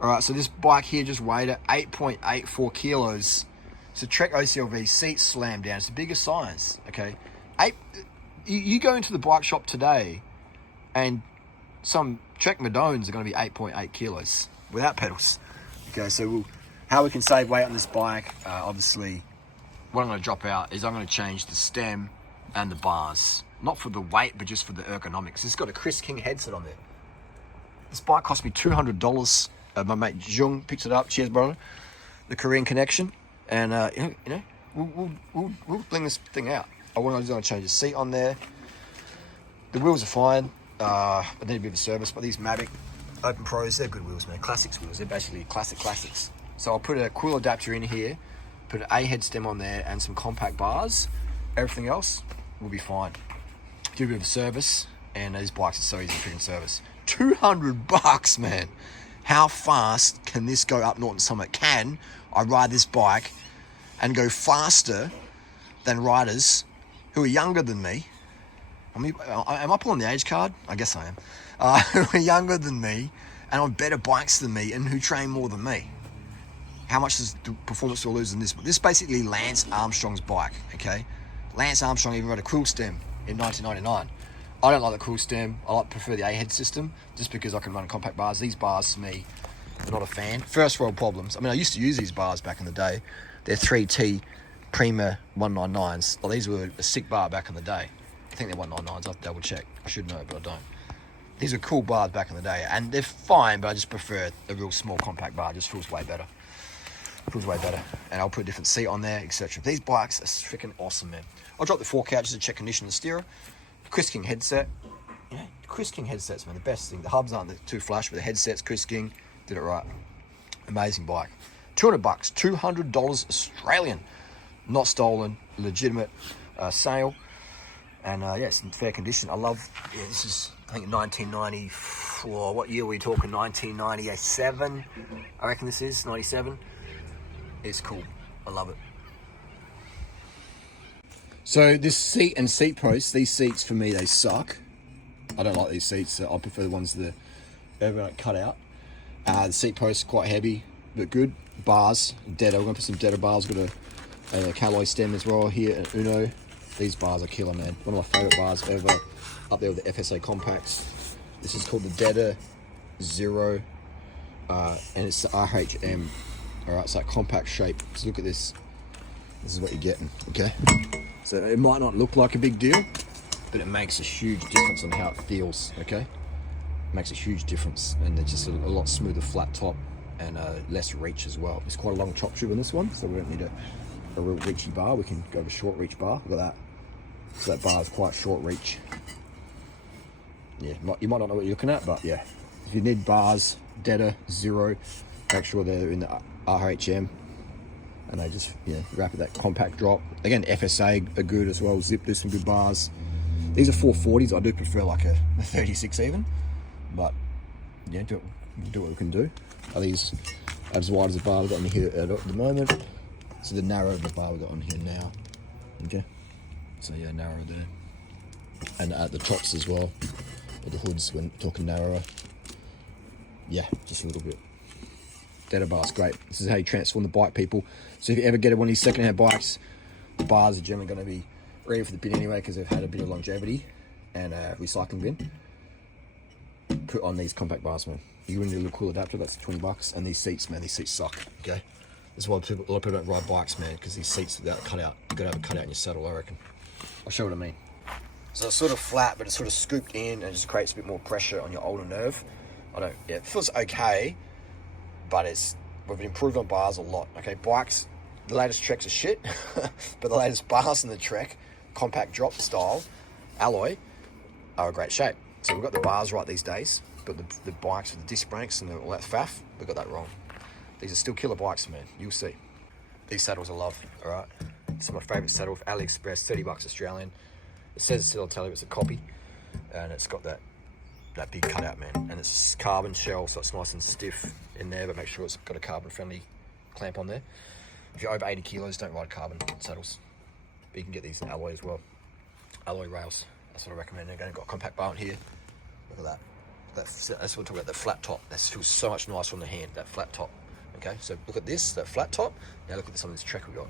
All right, so this bike here just weighed at 8.84 kilos. It's a Trek OCLV, seat slammed down. It's the biggest size, okay? You go into the bike shop today and some Trek Madones are going to be 8.8 kilos without pedals. Okay, so how we can save weight on this bike, obviously, what I'm going to drop out is I'm going to change the stem and the bars. Not for the weight, but just for the ergonomics. It's got a Chris King headset on there. This bike cost me $200. My mate Jung picked it up. Cheers, brother. The Korean connection. And, we'll bring this thing out. I want to change the seat on there. The wheels are fine. I need a bit of a service, but these Mavic Open Pros, they're good wheels, man. Classics wheels. They're basically classics. So I'll put a coil adapter in here, put an A head stem on there, and some compact bars. Everything else will be fine. Do a bit of a service, and these bikes are so easy to freaking service. $200, man. How fast can this go up Norton Summit? Can I ride this bike and go faster than riders who are younger than me? I mean, am I pulling the age card? I guess I am. Who are younger than me and on better bikes than me and who train more than me. How much does the performance will lose in this? This is basically Lance Armstrong's bike, okay? Lance Armstrong even rode a quill stem in 1999. I don't like the quill stem. I prefer the A-head system just because I can run compact bars. These bars, to me, I'm not a fan. First world problems. I mean, I used to use these bars back in the day. They're 3T Prima 199s. Well, these were a sick bar back in the day. I think they're 199s. I'll have to double check. I should know, but I don't. These are cool bars back in the day, and they're fine, but I just prefer a real small compact bar. It just feels way better. And I'll put a different seat on there, etc. These bikes are freaking awesome, man. I'll drop the fork out just to check condition of the steerer. Chris King headset. Yeah, Chris King headsets, man, the best thing. The hubs aren't too flash, but the headsets, Chris King did it right. Amazing bike. $200, $200 Australian. Not stolen, legitimate sale. And it's in fair condition. I love, this is, I think 1994, what year are we talking? 1997, I reckon this is, 97. It's cool, I love it. So this seat and seat post, these seats for me, they suck. I don't like these seats. I prefer the ones that are cut out. The seat posts are quite heavy, but good. Bars, Deader. We're going to put some Deader bars. Got a Calloy stem as well here at Uno. These bars are killer, man. One of my favourite bars ever. Up there with the FSA compacts. This is called the Deader Zero, and it's the RHM. All right, it's that compact shape. So look at this. This is what you're getting, okay? So it might not look like a big deal, but it makes a huge difference on how it feels, okay? It makes a huge difference, and it's just a lot smoother flat top and less reach as well. It's quite a long chop tube on this one, so we don't need a real reachy bar. We can go with a short reach bar. Look at that. So that bar is quite short reach. Yeah, you might not know what you're looking at, but yeah. If you need bars, Deader Zero, make sure they're in the RHM. And they just, wrap it that compact drop. Again, FSA are good as well. Zip, do some good bars. These are 440s. I do prefer like a 36 even. But, do what we can do. Are these as wide as the bar we've got on here at the moment? So the narrow of the bar we've got on here now. Okay. So yeah, narrow there. And at the tops as well. Or the hoods when talking narrower. Yeah, just a little bit. Deader bar's great. This is how you transform the bike, people. So if you ever get one of these second-hand bikes, the bars are generally going to be ready for the bin anyway because they've had a bit of longevity and recycling bin. Put on these compact bars, man. You win a little cool adapter, that's $20. And these seats, man, these seats suck, okay? That's why a lot of people don't ride bikes, man, because these seats without a cutout, you've got to have a cutout in your saddle, I reckon. I'll show you what I mean. So it's sort of flat, but it's sort of scooped in and it just creates a bit more pressure on your ulnar nerve. It feels okay. But we've improved on bars a lot. Okay, bikes, the latest Treks are shit, but the latest bars in the Trek, compact drop style, alloy, are a great shape. So we've got the bars right these days, but the bikes with the disc brakes and all that faff, we've got that wrong. These are still killer bikes, man. You'll see. These saddles I love, all right? It's my favourite saddle with AliExpress, $30 Australian. It says still, I'll tell you, it's a copy, and it's got that big cutout, man, and it's carbon shell, so it's nice and stiff in there, but make sure it's got a carbon friendly clamp on there. If you're over 80 kilos, don't ride carbon saddles, but you can get these in alloy as well. Alloy rails, that's what I recommend. Again, got a compact bar on here. Look at that. that's what we're talking about, the flat top. That feels so much nicer on the hand, that flat top. Okay, so look at this, that flat top. Now look at some of this track we got.